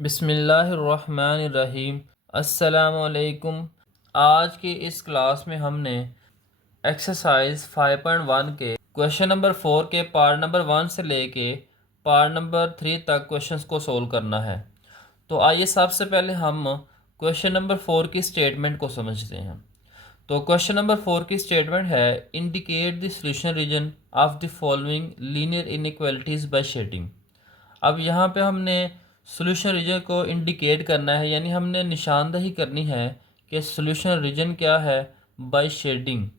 बिस्मिल्लाहिर्रहमानिर्रहीम। अस्सलामुअलैकुम। आज की इस क्लास में हमने एक्सरसाइज 5.1 के क्वेश्चन नंबर 4 के पार्ट नंबर 1 से लेके पार्ट नंबर 3 तक क्वेश्चंस को सोल्व करना है। तो आइए सबसे पहले हम क्वेश्चन नंबर 4 की स्टेटमेंट को समझते हैं। तो क्वेश्चन नंबर 4 की स्टेटमेंट है, indicate the solution region of the following linear inequalities by shading. अब यहाँ पे हमने सॉल्यूशन रीजन को इंडिकेट करना है, यानी हमने निशानदही करनी है कि सॉल्यूशन रीजन क्या है बाय शेडिंग।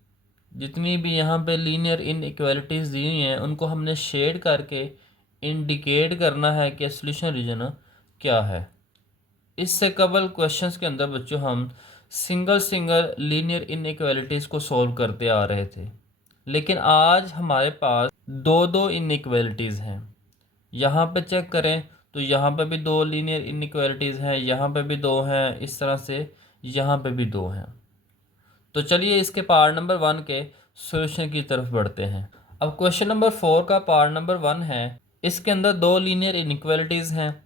जितनी भी यहाँ पे लीनियर इनइक्वालिटीज़ दी हुई हैं उनको हमने शेड करके इंडिकेट करना है कि सॉल्यूशन रीजन क्या है। इससे कबल क्वेश्चंस के अंदर बच्चों हम सिंगल सिंगल लीनियर इनइक्वालिटीज़ को सॉल्व करते आ रहे थे, लेकिन आज हमारे पास दो दो इनइक्वालिटीज़ हैं। यहाँ पे चेक करें तो यहाँ पे भी दो लीनियर इनइक्वालिटीज़ हैं, यहाँ पे भी दो हैं, इस तरह से यहाँ पे भी दो हैं। तो चलिए इसके पार्ट नंबर 1 के सॉल्यूशन की तरफ बढ़ते हैं। अब क्वेश्चन नंबर 4 का पार्ट नंबर 1 है, इसके अंदर दो लीनियर इनइक्वालिटीज़ हैं,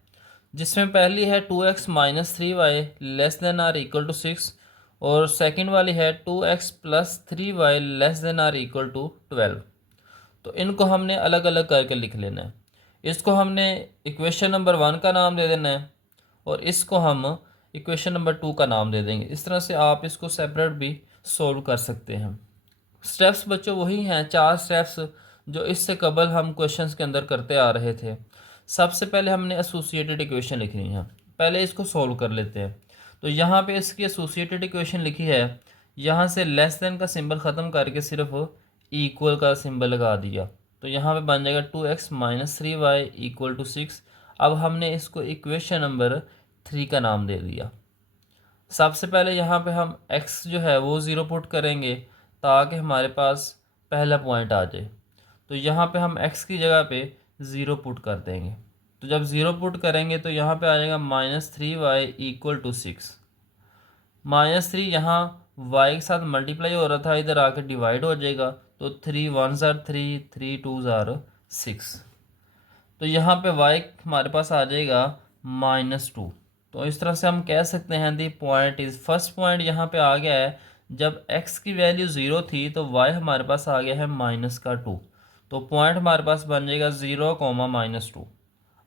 जिसमें पहली है 2x minus 3y less than or equal to 6 और सेकंड वाली है 2x plus 3y less than or equal to 12। तो इनको हमने अलग अलग करके लिख लेना है। इसको हमने इक्वेशन नंबर 1 का नाम दे देना है और इसको हम इक्वेशन नंबर 2 का नाम दे देंगे। इस तरह से आप इसको सेपरेट भी सोल्व कर सकते हैं। स्टेप्स बच्चों वही हैं, 4 स्टेप्स जो इससे कबल हम क्वेश्चंस के अंदर करते आ रहे थे। सबसे पहले हमने एसोसिएटेड इक्वेशन लिखनी है, पहले इसको सोल्व कर लेते हैं। तो यहाँ पे इसकी एसोसिएटेड इक्वेशन लिखी है, यहाँ से लेस देन का सिंबल ख़त्म करके सिर्फ इक्वल का सिंबल लगा दिया। तो यहाँ पे बन जाएगा 2x minus 3y equal to 6। अब हमने इसको इक्वेशन नंबर 3 का नाम दे दिया। सबसे पहले यहाँ पे हम x जो है वो ज़ीरो पुट करेंगे ताकि हमारे पास पहला पॉइंट आ जाए। तो यहाँ पे हम x की जगह पे ज़ीरो पुट कर देंगे। तो जब ज़ीरो पुट करेंगे तो यहाँ पे आ जाएगा -3y इक्वल टू 6। -3 यहाँ y के साथ मल्टीप्लाई हो रहा था, इधर आके डिवाइड हो जाएगा। तो 3 1 ज़ार 3, 3 2 ज़ार 6। तो यहाँ पे y हमारे पास आ जाएगा -2। तो इस तरह से हम कह सकते हैं the point is, first point यहाँ पे आ गया है जब x की वैल्यू 0 थी तो y हमारे पास आ गया है -2। तो पॉइंट हमारे पास बन जाएगा 0, -2।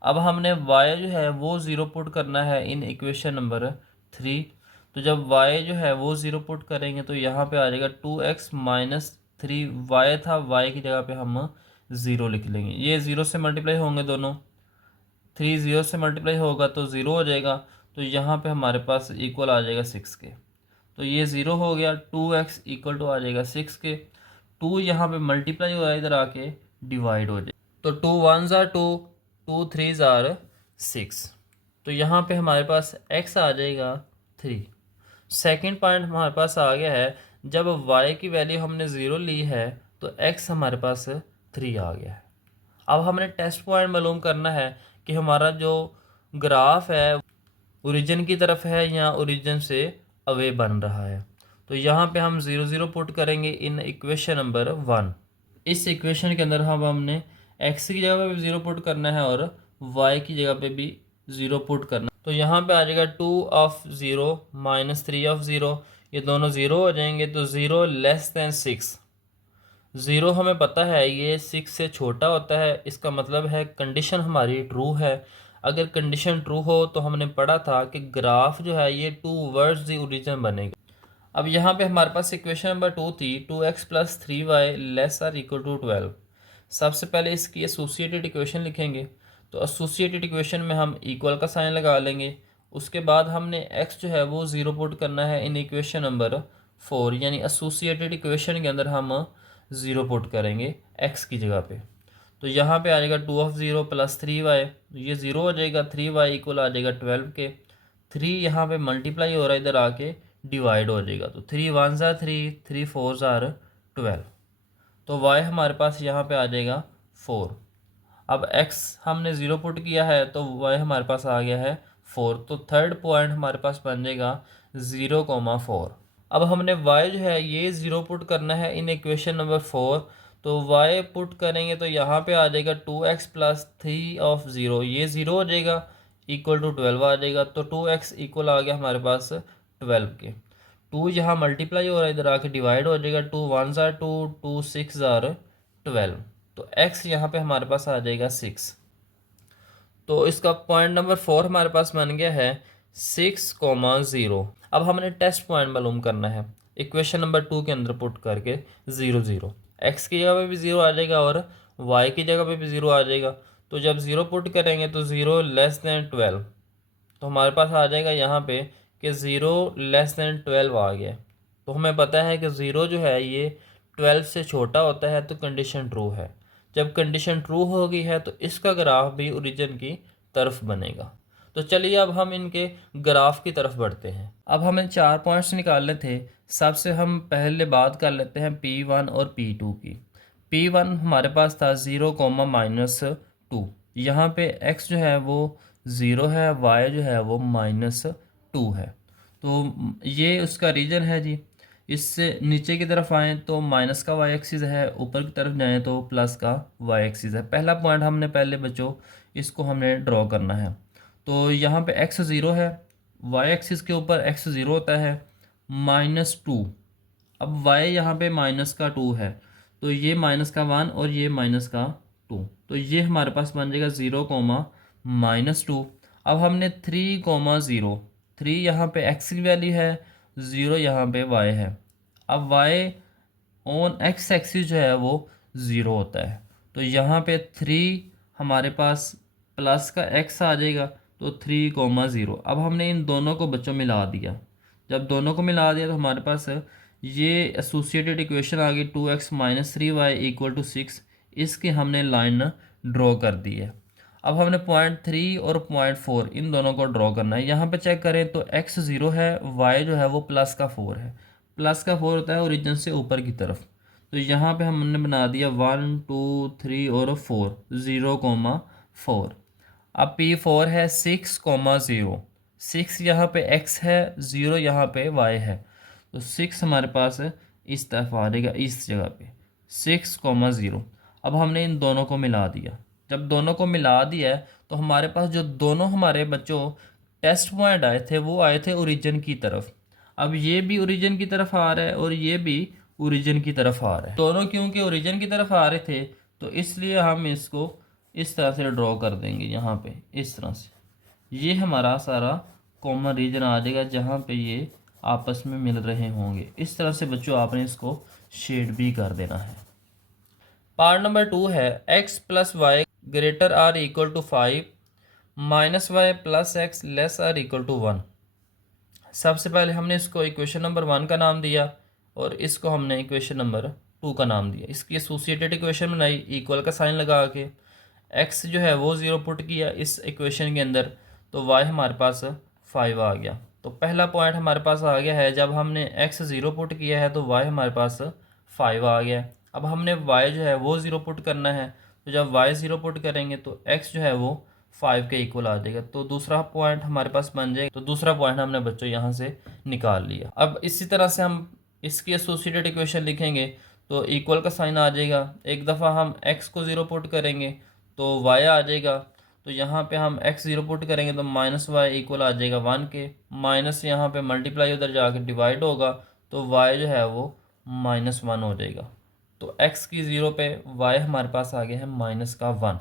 अब हमने y जो है वो ज़ीरो पुट करना है इन इक्वेशन नंबर 3। तो जब y जो है वो ज़ीरो पुट करेंगे तो यहाँ पे आ जाएगा 2x माइनस 3y था, y की जगह पे हम ज़ीरो लिख लेंगे। ये ज़ीरो से मल्टीप्लाई होंगे दोनों, 3 0 से मल्टीप्लाई होगा तो ज़ीरो हो जाएगा। तो यहाँ पे हमारे पास इक्वल आ जाएगा 6 के। तो ये ज़ीरो हो गया, 2x इक्वल टू आ जाएगा 6 के। 2 यहाँ पे मल्टीप्लाई हो रहा है, इधर आके डिवाइड हो जाएगा। तो 2 1 ज़ार 2, 2 3 ज़ार 6। तो यहाँ पे हमारे पास x आ जाएगा 3। सेकंड पॉइंट हमारे पास आ गया है, जब y की वैल्यू हमने ज़ीरो ली है तो x हमारे पास 3 आ गया है। अब हमने टेस्ट पॉइंट मालूम करना है कि हमारा जो ग्राफ है ओरिजिन की तरफ है या ओरिजिन से अवे बन रहा है। तो यहाँ पे हम 0 0 पुट करेंगे इन इक्वेशन नंबर 1। इस इक्वेशन के अंदर हमने x की जगह पे भी 0 पुट करना है और y की जगह पे भी 0 पुट करना। तो यहाँ पे आ जाएगा 2 ऑफ 0 माइनस 3 ऑफ 0, ये दोनों 0 हो जाएंगे। तो 0 लेस दैन 6, ज़ीरो हमें पता है ये 6 से छोटा होता है, इसका मतलब है कंडीशन हमारी ट्रू है। अगर कंडीशन ट्रू हो तो हमने पढ़ा था कि ग्राफ जो है ये टू वर्ड्स दी ओरिजिन बनेगा। अब यहाँ पे हमारे पास इक्वेशन नंबर 2 थी, 2x plus 3y less or equal to 12। सबसे पहले इसकी एसोसिएटेड इक्वेशन लिखेंगे। तो एसोसिएटेड इक्वेशन में हम इक्वल का साइन लगा लेंगे। उसके बाद हमने x जो है वो ज़ीरो पुट करना है इन इक्वेशन नंबर 4, यानी एसोसिएटेड इक्वेशन के अंदर हम ज़ीरो पुट करेंगे x की जगह पे। तो यहाँ पे आ जाएगा 2 ऑफ 0 प्लस 3y, ये ज़ीरो हो जाएगा। 3y इक्वल आ जाएगा 12 के। 3 यहाँ पे मल्टीप्लाई हो रहा है, इधर आके डिवाइड हो जाएगा। तो 3 1 ज़ार 3, 3 4 ज़ार 12। तो y हमारे पास यहाँ पे आ जाएगा 4। अब x हमने ज़ीरो पुट किया है तो y हमारे पास आ गया है 4। तो थर्ड पॉइंट हमारे पास बन जाएगा 0,4। अब हमने y जो है ये ज़ीरो पुट करना है इन इक्वेशन नंबर 4। तो y पुट करेंगे तो यहाँ पे आ जाएगा 2x प्लस 3 ऑफ 0, ये ज़ीरो हो जाएगा। इक्वल टू 12 आ जाएगा। तो 2x इक्वल आ गया हमारे पास 12 के। 2 यहाँ मल्टीप्लाई हो रहा है, इधर आके डिवाइड हो जाएगा। 2 1 ज़ार 2, 2 6 ज़ार 12। तो x यहाँ पे हमारे पास आ जाएगा 6। तो इसका पॉइंट नंबर 4 हमारे पास बन गया है 6,0। अब हमने टेस्ट पॉइंट मालूम करना है इक्वेशन नंबर 2 के अंदर पुट करके 0 0। x की जगह पे भी 0 आ जाएगा और y की जगह पे भी 0 आ जाएगा। तो जब 0 पुट करेंगे तो 0 लेस दैन 12, तो हमारे पास आ जाएगा यहाँ पे कि 0 लेस दैन 12 आ गया। तो हमें पता है कि 0 जो है ये 12 से छोटा होता है, तो कंडीशन ट्रू है। जब कंडीशन ट्रू होगी है तो इसका ग्राफ भी ओरिजिन की तरफ बनेगा। तो चलिए अब हम इनके ग्राफ की तरफ बढ़ते हैं। अब हमें 4 पॉइंट्स निकालने थे। सबसे हम पहले बात कर लेते हैं P1 और P2 की। P1 हमारे पास था 0,-2। यहाँ पे x जो है वो 0 है, y जो है वो -2 है। तो ये उसका रीजन है जी। इससे नीचे की तरफ आएँ तो माइनस का वाई एक्सिस है, ऊपर की तरफ जाएँ तो प्लस का वाई एक्सिस है। पहला पॉइंट हमने पहले बच्चों इसको हमने ड्रॉ करना है। तो यहाँ पे x 0 है, वाई एक्सिस के ऊपर x 0 होता है -2। अब y यहाँ पे -2 है, तो ये -1 और ये -2। तो ये हमारे पास बन जाएगा 0,-2। अब हमने 3,0, 3 यहाँ पे x की वैल्यू है, 0 यहाँ पे y है। अब y ऑन x एक्सिस जो है वो 0 होता है। तो यहाँ पे 3 हमारे पास प्लस का x आ जाएगा, तो 3,0। अब हमने इन दोनों को बच्चों मिला दिया। जब दोनों को मिला दिया तो हमारे पास ये एसोसिएटेड इक्वेशन आ गई 2x-3y = 6। इसकी हमने लाइन ड्रॉ कर दी है। अब हमने पॉइंट 3 और पॉइंट 4 इन दोनों को ड्रॉ करना है। यहाँ पे चेक करें तो x 0 है, y जो है वो प्लस का 4 है। प्लस का 4 होता है ओरिजिन से ऊपर की तरफ। तो यहाँ पे हमने बना दिया 1 2 3 और 4, 0,4। अब P4 है 6,0। 6 यहाँ पे x है, 0 यहाँ पे y है। तो 6 हमारे पास इस तरफ आ जाएगा, इस जगह पे 6,0। अब हमने इन दोनों को मिला दिया। जब दोनों को मिला दिया है तो हमारे पास जो दोनों हमारे बच्चों टेस्ट पॉइंट आए थे वो आए थे ओरिजिन की तरफ। अब ये भी ओरिजिन की तरफ आ रहा है और ये भी ओरिजिन की तरफ आ रहा है। दोनों क्योंकि ओरिजिन की तरफ आ रहे थे तो इसलिए हम इसको इस तरह से ड्रॉ कर देंगे। यहाँ पे इस तरह से ये हमारा सारा कॉमन रीजन आ जाएगा जहाँ पे ये आपस में मिल रहे होंगे। इस तरह से बच्चों आपने इसको शेड भी कर देना है। पार्ट नंबर 2 है x + y ≥ 5 -y + x < 1। सबसे पहले हमने इसको इक्वेशन नंबर 1 का नाम दिया और इसको हमने इक्वेशन नंबर 2 का नाम दिया। इसकी एसोसिएटेड इक्वेशन बनाई इक्वल का साइन लगा के। x जो है वो 0 पुट किया इस इक्वेशन के अंदर, तो y हमारे पास 5 आ गया। तो पहला पॉइंट हमारे पास आ गया है, जब हमने x 0 पुट किया है तो y हमारे पास 5 आ गया। अब हमने y जो है वो 0 पुट करना है, तो जब y 0 पुट करेंगे तो x जो है वो 5 के इक्वल आ जाएगा। तो दूसरा पॉइंट हमारे पास बन जाएगा। तो दूसरा पॉइंट हमने बच्चों यहाँ से निकाल लिया। अब इसी तरह से हम इसकी एसोसिएटेड इक्वेशन लिखेंगे तो इक्वल का साइन आ जाएगा। एक दफ़ा हम x को 0 पुट करेंगे तो y आ जाएगा। तो यहाँ पे हम x 0 पुट करेंगे तो -y इक्वल आ जाएगा 1 के। माइनस यहाँ पे मल्टीप्लाई उधर जाके डिवाइड होगा तो y जो है वो -1 हो जाएगा। तो x की 0 पे y हमारे पास आ गया है -1।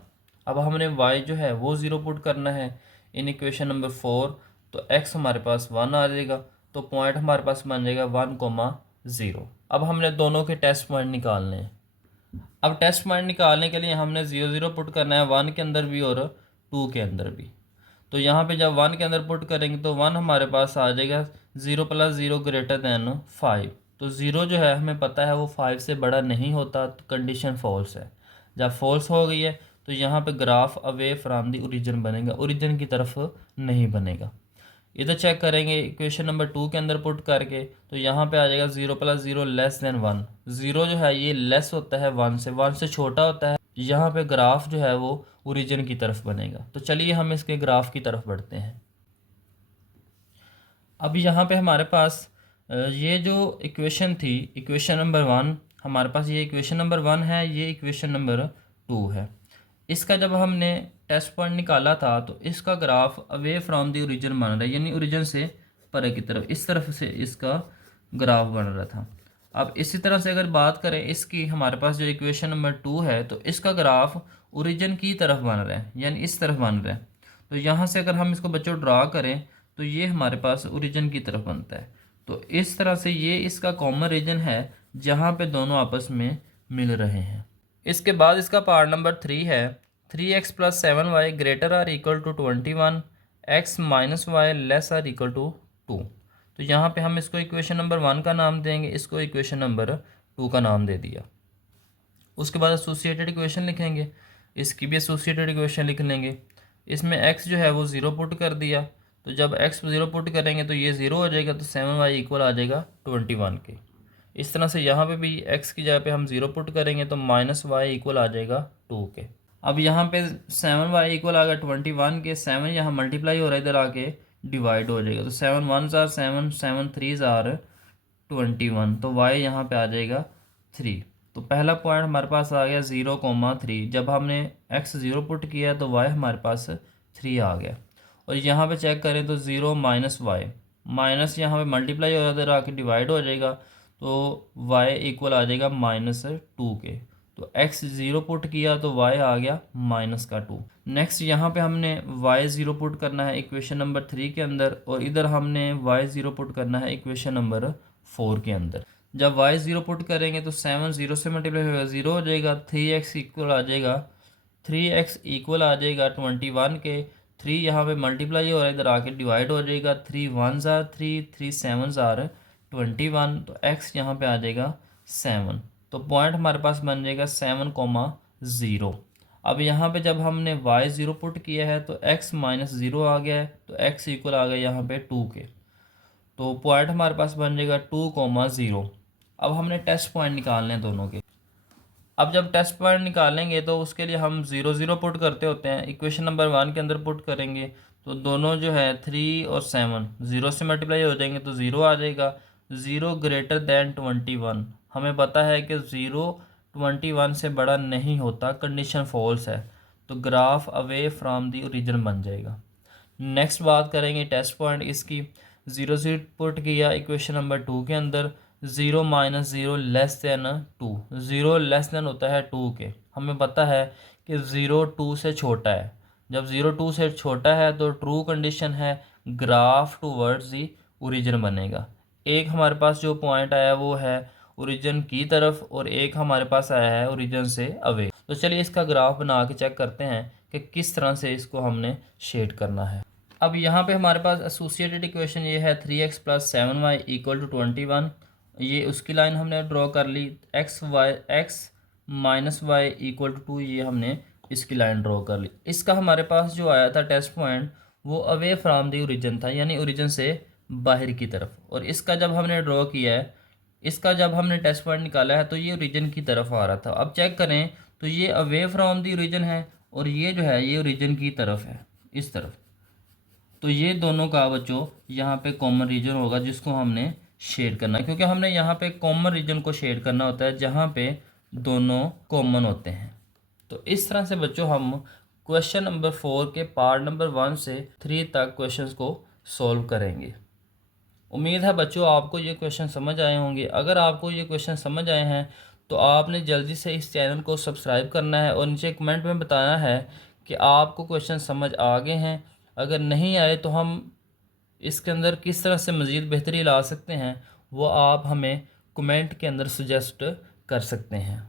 अब हमने y जो है वो 0 पुट करना है इन इक्वेशन नंबर 4, तो x हमारे पास 1 आ जाएगा। तो पॉइंट हमारे पास बन जाएगा 1,0। अब हमने दोनों के टेस्ट पॉइंट निकालने हैं। अब टेस्ट पॉइंट निकालने के लिए हमने 0 0 पुट करना है 1 के अंदर भी और 2 के अंदर भी। तो यहाँ पे जब 1 के अंदर पुट करेंगे तो 1 हमारे पास आ जाएगा 0 + 0 > 5। तो 0 जो है हमें पता है वो 5 से बड़ा नहीं होता, तो कंडीशन फॉल्स है। जब फॉल्स हो गई है तो यहाँ पे graph away from the origin बनेगा, ओरिजिन की तरफ नहीं बनेगा। इधर चेक करेंगे इक्वेशन नंबर 2 के अंदर पुट करके, तो यहाँ पे आ जाएगा 0 + 0 < 1। 0 जो है ये लेस होता है 1 से छोटा होता है। यहाँ पे ग्राफ जो है वो ओरिजिन की तरफ बनेगा। तो चलिए हम इसके ग्राफ की तरफ बढ़ते हैं। अब यहाँ पे हमारे पास ये जो इक्वेशन थी इक्वेशन नंबर 1, हमारे पास ये इक्वेशन नंबर 1 है, ये इक्वेशन नंबर 2 है। इसका जब हमने टेस्ट पॉइंट निकाला था तो इसका graph away from the origin बन रहा है, यानी ओरिजिन से परे की तरफ, इस तरफ से इसका ग्राफ बन रहा था। अब इसी तरह से अगर बात करें इसकी, हमारे पास जो इक्वेशन नंबर 2 है तो इसका ग्राफ ओरिजिन की तरफ बन रहा है, यानी इस तरफ बन रहा है। तो यहाँ से अगर हम इसको बच्चों ड्रा करें तो ये हमारे पास ओरिजिन की तरफ बनता है। तो इस तरह से ये इसका कॉमन रीजन है जहाँ पे दोनों आपस में मिल रहे हैं। इसके बाद इसका पार्ट नंबर 3 है 3x + 7y greater or equal to 21, x - y less or equal to 2। तो यहाँ पे हम इसको इक्वेशन नंबर 1 का नाम देंगे, इसको इक्वेशन नंबर 2 का नाम दे दिया। उसके बाद एसोसिएटेड इक्वेशन लिखेंगे, इसकी भी एसोसिएटेड इक्वेशन लिख लेंगे। इसमें x जो है वो 0 पुट कर दिया, तो जब x 0 पुट करेंगे तो ये 0 हो जाएगा, तो 7y इक्वल आ जाएगा 21 के। इस तरह से यहाँ पे भी x की जगह पे हम 0 पुट करेंगे तो -y इक्वल आ जाएगा 2 के। अब यहाँ पे 7y इक्वल आ गया 21 के, 7 यहाँ मल्टीप्लाई हो रहा है, इधर आके डिवाइड हो जाएगा, तो 7 1s are 7, 7 3s are 21, तो y यहाँ पे आ जाएगा 3। तो पहला पॉइंट हमारे पास आ गया 0,3। जब हमने x 0 पुट किया तो y हमारे पास 3 आ गया। और यहाँ पे चेक करें तो 0 - y माइनस यहाँ पे मल्टीप्लाई हो इधर आके डिवाइड हो जाएगा, तो y इक्वल आ जाएगा -2 के। तो x 0 पुट किया तो y आ गया -2। नेक्स्ट यहाँ पे हमने y 0 पुट करना है इक्वेशन नंबर 3 के अंदर, और इधर हमने y 0 पुट करना है इक्वेशन नंबर 4 के अंदर। जब y 0 पुट करेंगे तो 7 0 से मल्टीप्लाई होगा 0 हो जाएगा, 3x इक्वल आ जाएगा 3x इक्वल आ जाएगा 21 के। 3 यहाँ पे मल्टीप्लाई हो रहा है, इधर आके डिवाइड हो जाएगा, 3 1s are 3, 3 7s are 21, तो x यहाँ पे आ जाएगा 7। तो पॉइंट हमारे पास बन जाएगा 7,0। अब यहाँ पे जब हमने y 0 पुट किया है तो x - 0 आ गया है, तो x इक्वल आ गया यहाँ पे 2 के। तो पॉइंट हमारे पास बन जाएगा 2,0। अब हमने टेस्ट पॉइंट निकालने हैं दोनों के। अब जब टेस्ट पॉइंट निकालेंगे तो उसके लिए हम 0 0 पुट करते होते हैं, इक्वेशन नंबर 1 के अंदर पुट करेंगे तो दोनों जो है 3 और 7 0 से मल्टीप्लाई हो जाएंगे तो 0 आ जाएगा। 0 ग्रेटर दैन 21, हमें पता है कि 0 21 से बड़ा नहीं होता, कंडीशन फॉल्स है, तो graph away from the origin बन जाएगा। नेक्स्ट बात करेंगे टेस्ट पॉइंट इसकी। 0 0 पुट किया इक्वेशन नंबर 2 के अंदर, 0 - 0 लेस दैन 2, 0 लेस दैन होता है 2 के। हमें पता है कि 0 2 से छोटा है, जब 0 2 से छोटा है तो ट्रू कंडीशन है, ग्राफ टूवर्ड्स दी ओरिजिन बनेगा। एक हमारे पास जो पॉइंट आया वो है ओरिजिन की तरफ, और एक हमारे पास आया है ओरिजिन से अवे। तो चलिए इसका ग्राफ बना के चेक करते हैं कि किस तरह से इसको हमने शेड करना है। अब यहाँ पे हमारे पास एसोसिएटेड इक्वेशन ये है 3x + 7y इक्वल टू 21, ये उसकी लाइन हमने ड्रॉ कर ली। x - y इक्वल टू 2, ये हमने इसकी लाइन ड्रॉ कर ली। इसका हमारे पास जो आया था टेस्ट पॉइंट वो अवे फ्रॉम दी ओरिजिन था, यानी ओरिजिन से बाहर की तरफ। और इसका जब हमने ड्रॉ किया है, इसका जब हमने टेस्ट पॉइंट निकाला है तो ये ओरिजिन की तरफ आ रहा था। अब चेक करें तो ये अवे फ्रॉम दी ओरिजिन है, और ये जो है ये ओरिजिन की तरफ है, इस तरफ। तो ये दोनों का बच्चों यहाँ पे कॉमन रीजन होगा जिसको हमने शेड करना है, क्योंकि हमने यहाँ पे कॉमन रीजन को शेड करना होता है जहाँ पे दोनों कॉमन होते हैं। तो इस तरह से बच्चों हम क्वेश्चन नंबर 4 के पार्ट नंबर 1 से 3 तक क्वेश्चंस को सॉल्व करेंगे। उम्मीद है बच्चों आपको ये क्वेश्चन समझ आए होंगे। अगर आपको ये क्वेश्चन समझ आए हैं तो आपने जल्दी से इस चैनल को सब्सक्राइब करना है, और नीचे कमेंट में बताना है कि आपको क्वेश्चन समझ आ गए हैं। अगर नहीं आए तो हम इसके अंदर किस तरह से मज़ीद बेहतरी ला सकते हैं वो आप हमें कमेंट के अंदर सजेस्ट कर सकते हैं।